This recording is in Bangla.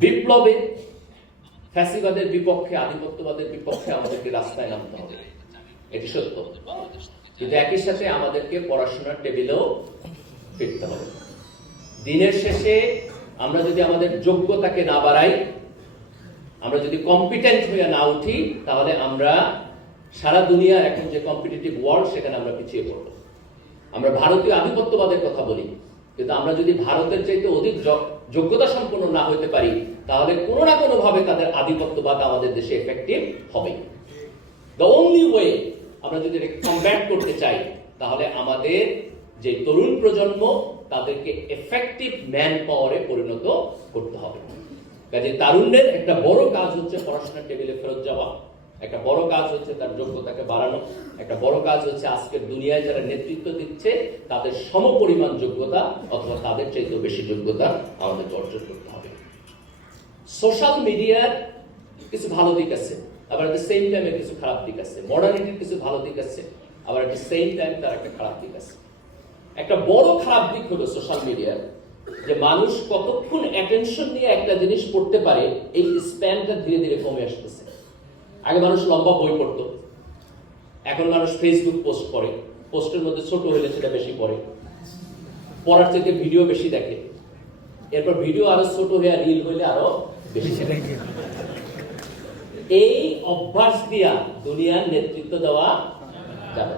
বিপ্লবে ফ্যাসিবাদের বিপক্ষে, আধিপত্যবাদের বিপক্ষে আমাদেরকে রাস্তায় নামতে হবে। এটি সত্য। কিন্তু একই সাথে আমাদেরকে পড়াশোনার টেবিলেও ফিরতে হবে। দিনের শেষে আমরা যদি আমাদের যোগ্যতাকে না বাড়াই, আমরা যদি কম্পিটেন্ট হয়ে না উঠি, তাহলে আমরা সারা দুনিয়ার এখন যে কম্পিটিটিভ ওয়ার্ল্ড সেখানে আমরা পিছিয়ে পড়ব। আমরা ভারতীয় আধিপত্যবাদের কথা বলি। কিন্তু আমরা যদি ভারতের চাইতে অধিক যোগ্যতা সম্পন্ন না হতে পারি, তাহলে কোনো না কোনো ভাবে তাদের আধিপত্যবাদ আমাদের দেশে এফেক্টিভ হবে। দ্য অনলি ওয়ে আমরা যদি কমব্যাট করতে চাই, তাহলে আমাদের যে তরুণ প্রজন্ম, তাদেরকে এফেক্টিভ ম্যান পাওয়ারে পরিণত করতে হবে। কাজে তারুণ্যের একটা বড় কাজ হচ্ছে পড়াশোনার টেবিলে ফেরত যাওয়া। একটা বড় কাজ হচ্ছে তার যোগ্যতাকে বাড়ানো, একটা বড় কাজ হচ্ছে আজকের দুনিয়ায় যারা নেতৃত্ব দিচ্ছে, তাদের সমপরিমাণ যোগ্যতা অথবা তাদের চাইতেও বেশি যোগ্যতা আমাদের অর্জন করতে হবে। সোশ্যাল মিডিয়ার কিছু ভালো দিক আছে, আবার এট সেম টাইমে কিছু খারাপ দিক আছে। মডার্নিটির কিছু ভালো দিক আছে, আবার এট সেম টাইম তার একটা খারাপ দিক আছে। একটা বড় খারাপ দিক হলো সোশ্যাল মিডিয়ার যে মানুষ কতক্ষণ অ্যাটেনশন নিয়ে একটা জিনিস পড়তে পারে, এই স্প্যানটা ধীরে ধীরে কমে আসতেছে। আগে মানুষ লম্বা বই পড়তো। এখন মানুষ ফেসবুক পোস্ট করে পোস্টের মধ্যে ছোট হলে সেটা বেশি পড়ে। পড়ার থেকে ভিডিও বেশি দেখে। এরপর ভিডিও আরও ছোট হয়ে রিল হইলে আরও বেশি দেখে। এই অভ্যাস দিয়া দুনিয়ার নেতৃত্ব দেওয়া যাবে।